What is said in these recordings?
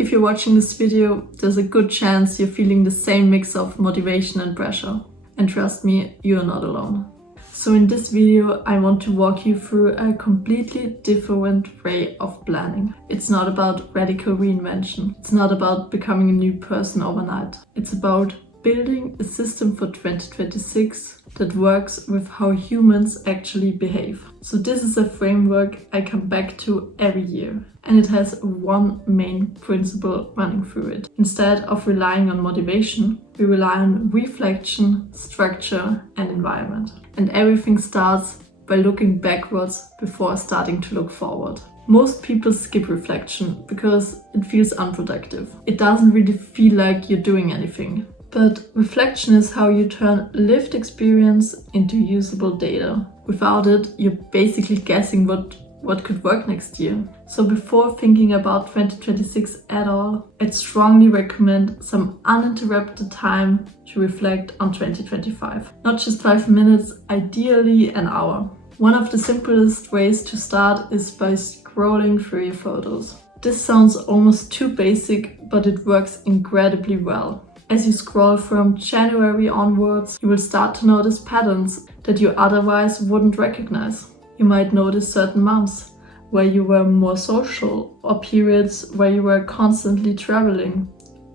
If you're watching this video, there's a good chance you're feeling the same mix of motivation and pressure. And trust me, you're not alone. So in this video, I want to walk you through a completely different way of planning. It's not about radical reinvention. It's not about becoming a new person overnight. It's about building a system for 2026 that works with how humans actually behave. So this is a framework I come back to every year, and it has one main principle running through it. Instead of relying on motivation, we rely on reflection, structure, and environment. And everything starts by looking backwards before starting to look forward. Most people skip reflection because it feels unproductive. It doesn't really feel like you're doing anything. But reflection is how you turn lived experience into usable data. Without it, you're basically guessing what could work next year. So before thinking about 2026 at all, I'd strongly recommend some uninterrupted time to reflect on 2025. Not just 5 minutes, ideally an hour. One of the simplest ways to start is by scrolling through your photos. This sounds almost too basic, but it works incredibly well. As you scroll from January onwards, you will start to notice patterns that you otherwise wouldn't recognize. You might notice certain months where you were more social, or periods where you were constantly traveling,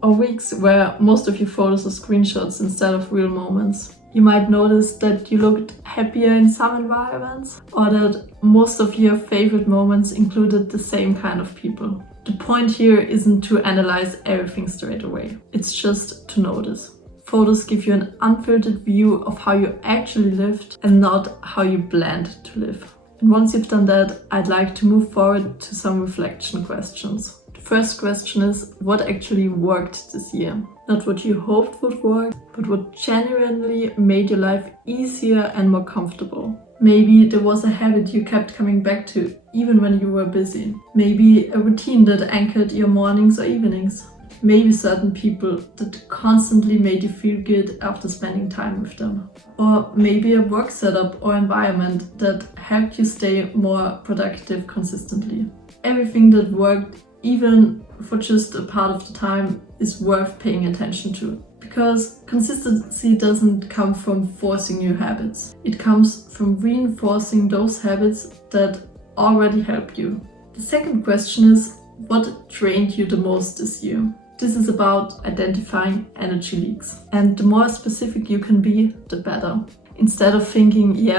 or weeks where most of your photos are screenshots instead of real moments. You might notice that you looked happier in some environments, or that most of your favorite moments included the same kind of people. The point here isn't to analyze everything straight away. It's just to notice. Photos give you an unfiltered view of how you actually lived and not how you planned to live. And once you've done that, I'd like to move forward to some reflection questions. The first question is, what actually worked this year? Not what you hoped would work, but what genuinely made your life easier and more comfortable. Maybe there was a habit you kept coming back to, even when you were busy. Maybe a routine that anchored your mornings or evenings. Maybe certain people that constantly made you feel good after spending time with them. Or maybe a work setup or environment that helped you stay more productive consistently. Everything that worked, even for just a part of the time, is worth paying attention to. Because consistency doesn't come from forcing new habits. It comes from reinforcing those habits that already help you. The second question is, what drained you the most this year? This is about identifying energy leaks. And the more specific you can be, the better. Instead of thinking,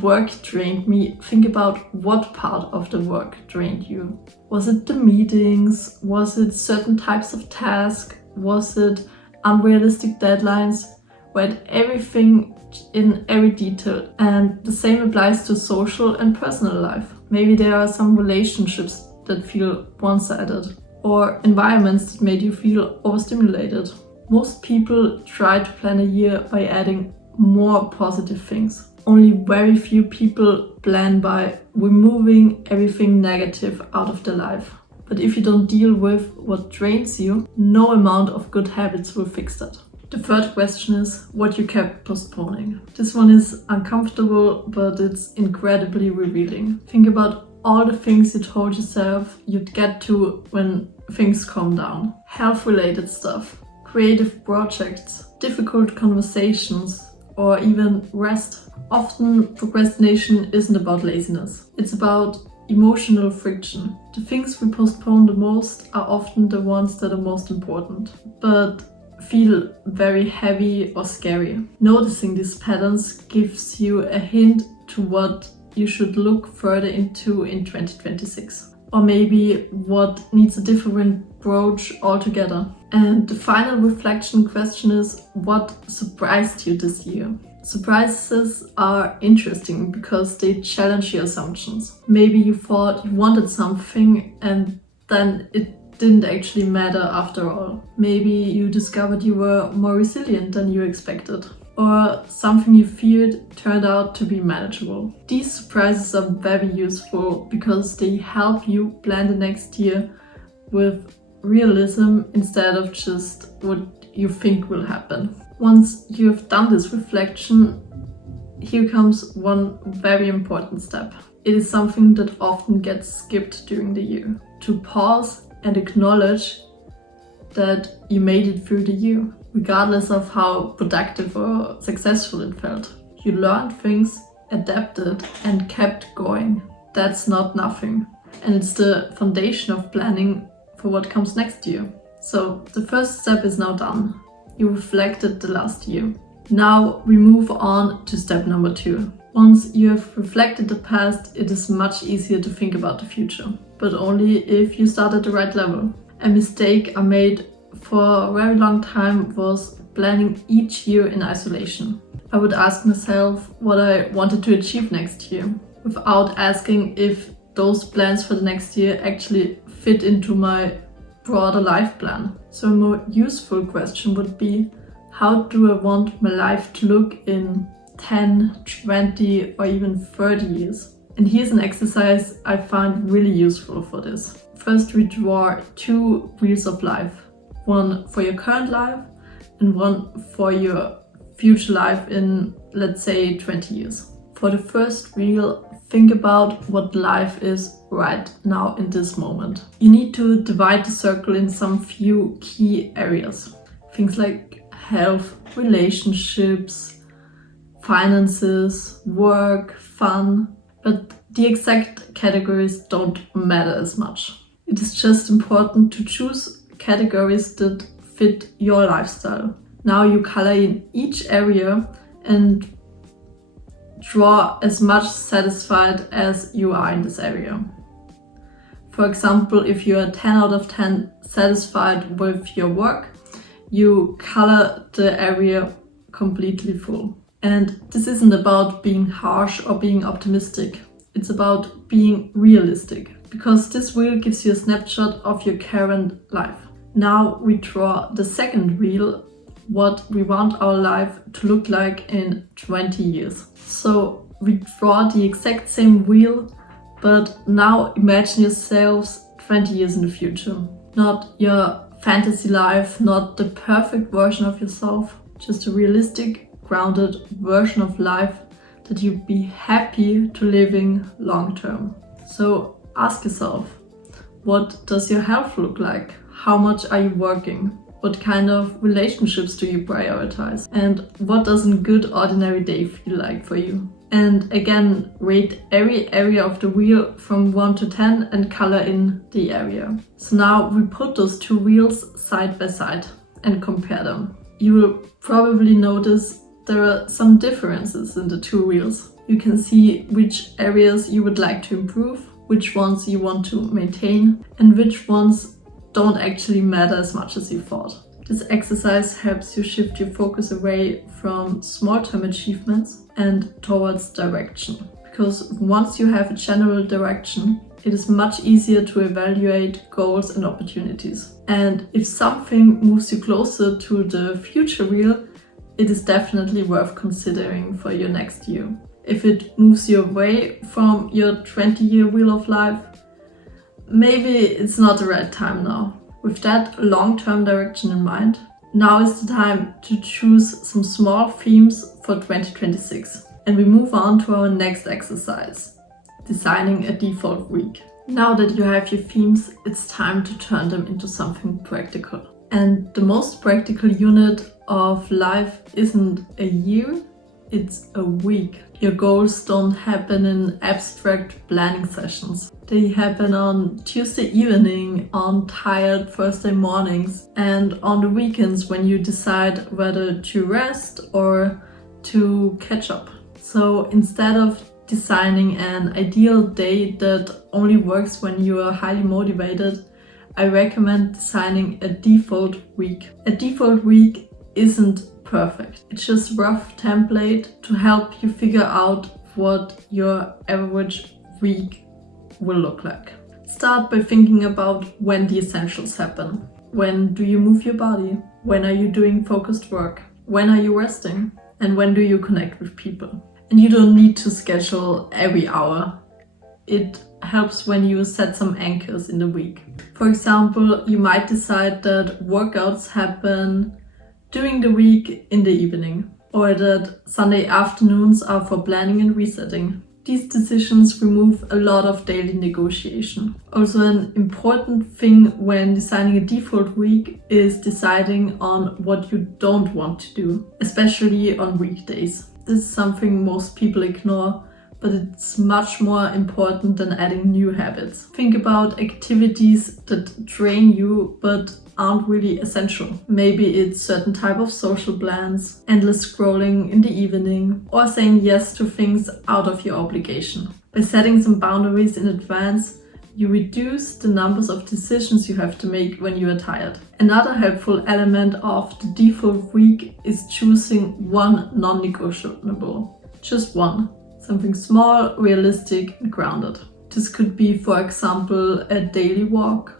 work drained me, think about what part of the work drained you. Was it the meetings? Was it certain types of tasks? Was it unrealistic deadlines? Write everything in every detail. And the same applies to social and personal life. Maybe there are some relationships that feel one-sided, or environments that made you feel overstimulated. Most people try to plan a year by adding more positive things. Only very few people plan by removing everything negative out of their life. But if you don't deal with what drains you, no amount of good habits will fix that. The third question is what you kept postponing. This one is uncomfortable, but it's incredibly revealing. Think about all the things you told yourself you'd get to when things calm down. Health-related stuff, creative projects, difficult conversations, or even rest. Often procrastination isn't about laziness. It's about emotional friction. The things we postpone the most are often the ones that are most important, but feel very heavy or scary. Noticing these patterns gives you a hint to what you should look further into in 2026. Or maybe what needs a different approach altogether. And the final reflection question is, what surprised you this year? Surprises are interesting because they challenge your assumptions. Maybe you thought you wanted something and then it didn't actually matter after all. Maybe you discovered you were more resilient than you expected. Or something you feared turned out to be manageable. These surprises are very useful because they help you plan the next year with realism instead of just what you think will happen. Once you've done this reflection, here comes one very important step. It is something that often gets skipped during the year. To pause and acknowledge that you made it through the year, regardless of how productive or successful it felt. You learned things, adapted, and kept going. That's not nothing. And it's the foundation of planning for what comes next year. So the first step is now done. You reflected the last year. Now we move on to step number 2. Once you have reflected the past, it is much easier to think about the future, but only if you start at the right level. A mistake I made for a very long time was planning each year in isolation. I would ask myself what I wanted to achieve next year, without asking if those plans for the next year actually fit into my broader life plan. So a more useful question would be, how do I want my life to look in 10, 20 or even 30 years? And here's an exercise I find really useful for this. First, we draw 2 wheels of life. One for your current life and one for your future life in, let's say, 20 years. For the first wheel, think about what life is right now in this moment. You need to divide the circle in some few key areas. Things like health, relationships, finances, work, fun. But the exact categories don't matter as much. It is just important to choose categories that fit your lifestyle. Now you color in each area and draw as much satisfied as you are in this area. For example, if you are 10 out of 10 satisfied with your work, you color the area completely full. And this isn't about being harsh or being optimistic. It's about being realistic, because this wheel gives you a snapshot of your current life. Now we draw the second wheel, what we want our life to look like in 20 years. So we draw the exact same wheel, but now imagine yourselves 20 years in the future. Not your fantasy life, not the perfect version of yourself, just a realistic, grounded version of life that you'd be happy to living long term. So ask yourself, what does your health look like? How much are you working? What kind of relationships do you prioritize? And what does a good ordinary day feel like for you? And again, rate every area of the wheel from 1 to 10 and color in the area. So now we put those 2 wheels side by side and compare them. You will probably notice there are some differences in the 2 wheels. You can see which areas you would like to improve, which ones you want to maintain, and which ones don't actually matter as much as you thought. This exercise helps you shift your focus away from small-term achievements and towards direction. Because once you have a general direction, it is much easier to evaluate goals and opportunities. And if something moves you closer to the future wheel, it is definitely worth considering for your next year. If it moves you away from your 20-year wheel of life, maybe it's not the right time now. With that long-term direction in mind, now is the time to choose some small themes for 2026. And we move on to our next exercise, designing a default week. Now that you have your themes, it's time to turn them into something practical. And the most practical unit of life isn't a year, it's a week. Your goals don't happen in abstract planning sessions. They happen on Tuesday evening, on tired Thursday mornings, and on the weekends when you decide whether to rest or to catch up. So instead of designing an ideal day that only works when you are highly motivated, I recommend designing a default week. A default week isn't perfect. It's just a rough template to help you figure out what your average week will look like. Start by thinking about when the essentials happen. When do you move your body? When are you doing focused work? When are you resting? And when do you connect with people? And you don't need to schedule every hour. It helps when you set some anchors in the week. For example, you might decide that workouts happen during the week in the evening, or that Sunday afternoons are for planning and resetting. These decisions remove a lot of daily negotiation. Also, an important thing when designing a default week is deciding on what you don't want to do, especially on weekdays. This is something most people ignore, but it's much more important than adding new habits. Think about activities that drain you but aren't really essential. Maybe it's certain type of social plans, endless scrolling in the evening, or saying yes to things out of your obligation. By setting some boundaries in advance, you reduce the numbers of decisions you have to make when you are tired. Another helpful element of the default week is choosing one non-negotiable. Just one. Something small, realistic, and grounded. This could be, for example, a daily walk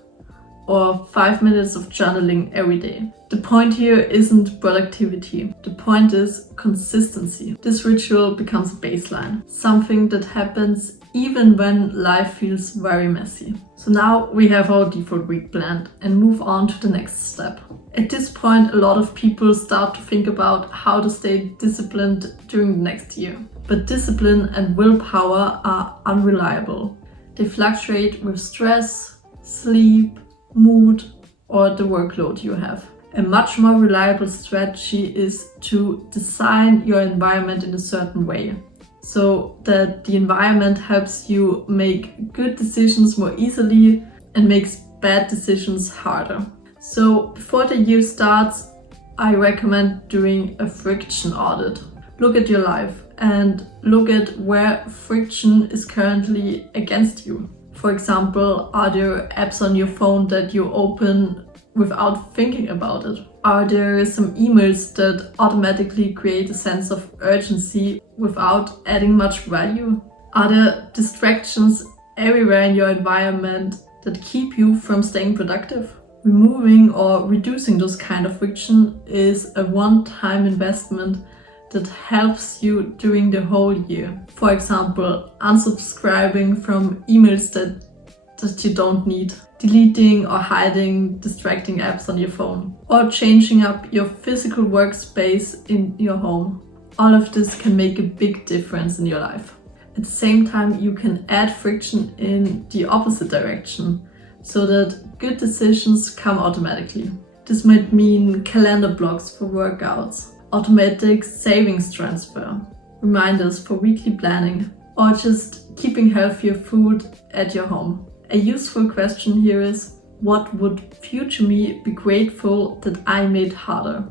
or 5 minutes of journaling every day. The point here isn't productivity. The point is consistency. This ritual becomes a baseline, something that happens even when life feels very messy. So now we have our default week planned and move on to the next step. At this point, a lot of people start to think about how to stay disciplined during the next year. But discipline and willpower are unreliable. They fluctuate with stress, sleep, mood, or the workload you have. A much more reliable strategy is to design your environment in a certain way, so that the environment helps you make good decisions more easily and makes bad decisions harder. So before the year starts, I recommend doing a friction audit. Look at your life and look at where friction is currently against you. For example, are there apps on your phone that you open without thinking about it? Are there some emails that automatically create a sense of urgency without adding much value? Are there distractions everywhere in your environment that keep you from staying productive? Removing or reducing those kind of friction is a one-time investment that helps you during the whole year. For example, unsubscribing from emails that you don't need, deleting or hiding distracting apps on your phone, or changing up your physical workspace in your home. All of this can make a big difference in your life. At the same time, you can add friction in the opposite direction so that good decisions come automatically. This might mean calendar blocks for workouts, automatic savings transfer, reminders for weekly planning, or just keeping healthier food at your home. A useful question here is, what would future me be grateful that I made harder?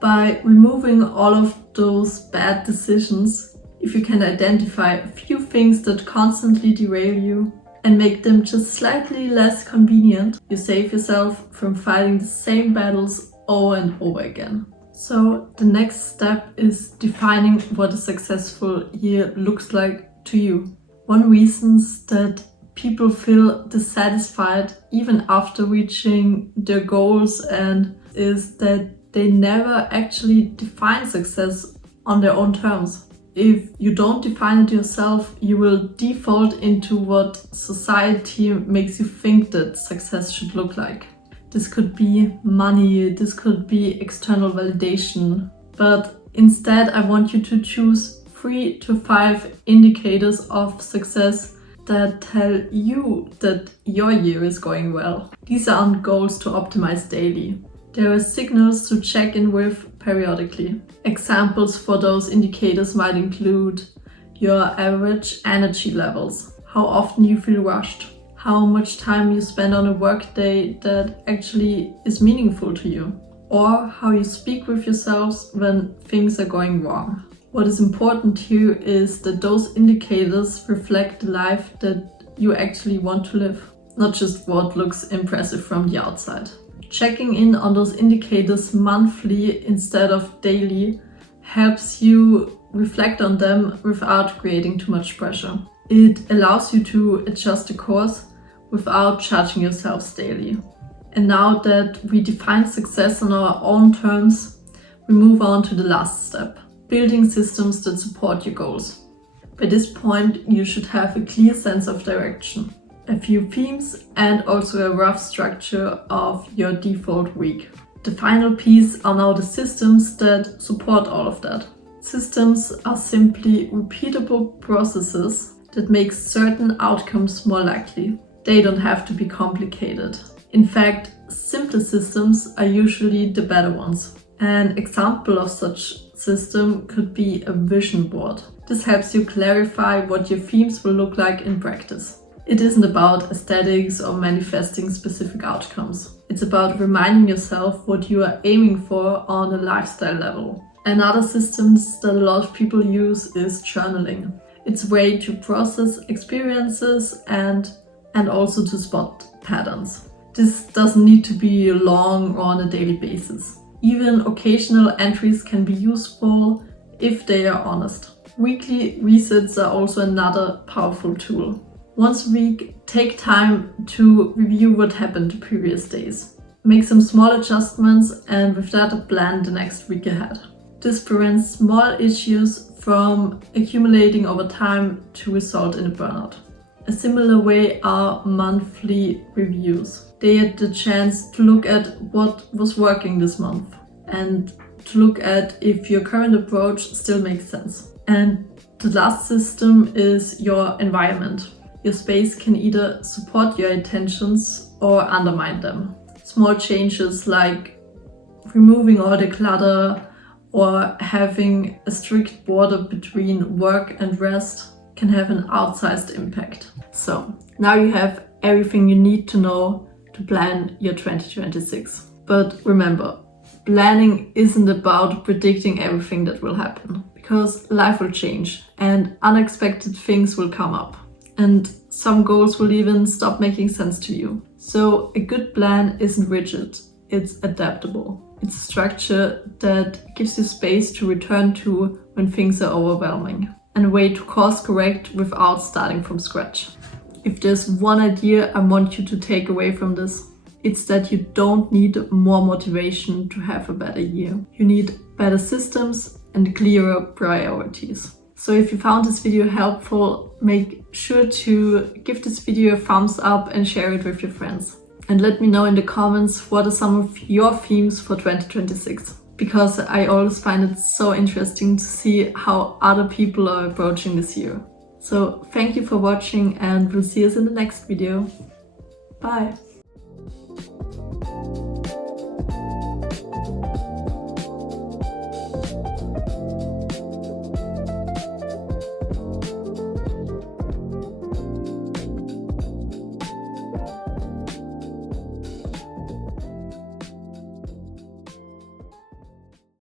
By removing all of those bad decisions, if you can identify a few things that constantly derail you and make them just slightly less convenient, you save yourself from fighting the same battles over and over again. So the next step is defining what a successful year looks like to you. One reason that people feel dissatisfied even after reaching their goals and is that they never actually define success on their own terms. If you don't define it yourself, you will default into what society makes you think that success should look like. This could be money, this could be external validation. But instead, I want you to choose 3 to 5 indicators of success that tell you that your year is going well. These aren't goals to optimize daily. There are signals to check in with periodically. Examples for those indicators might include your average energy levels, how often you feel rushed, how much time you spend on a workday that actually is meaningful to you, or how you speak with yourselves when things are going wrong. What is important here is that those indicators reflect the life that you actually want to live, not just what looks impressive from the outside. Checking in on those indicators monthly instead of daily helps you reflect on them without creating too much pressure. It allows you to adjust the course without judging yourselves daily. And now that we define success on our own terms, we move on to the last step, building systems that support your goals. By this point, you should have a clear sense of direction, a few themes, and also a rough structure of your default week. The final piece are now the systems that support all of that. Systems are simply repeatable processes that makes certain outcomes more likely. They don't have to be complicated. In fact, simple systems are usually the better ones. An example of such system could be a vision board. This helps you clarify what your themes will look like in practice. It isn't about aesthetics or manifesting specific outcomes. It's about reminding yourself what you are aiming for on a lifestyle level. Another system that a lot of people use is journaling. It's a way to process experiences and also to spot patterns. This doesn't need to be long or on a daily basis. Even occasional entries can be useful if they are honest. Weekly resets are also another powerful tool. Once a week, take time to review what happened the previous days. Make some small adjustments and with that plan the next week ahead. This prevents small issues from accumulating over time to result in a burnout. A similar way are monthly reviews. They had the chance to look at what was working this month and to look at if your current approach still makes sense. And the last system is your environment. Your space can either support your intentions or undermine them. Small changes like removing all the clutter or having a strict border between work and rest can have an outsized impact. So now you have everything you need to know to plan your 2026. But remember, planning isn't about predicting everything that will happen, because life will change and unexpected things will come up. And some goals will even stop making sense to you. So a good plan isn't rigid, it's adaptable. It's a structure that gives you space to return to when things are overwhelming, and a way to course correct without starting from scratch. If there's one idea I want you to take away from this, it's that you don't need more motivation to have a better year. You need better systems and clearer priorities. So if you found this video helpful, make sure to give this video a thumbs up and share it with your friends. And let me know in the comments what are some of your themes for 2026. Because I always find it so interesting to see how other people are approaching this year. So thank you for watching and we'll see us in the next video. Bye!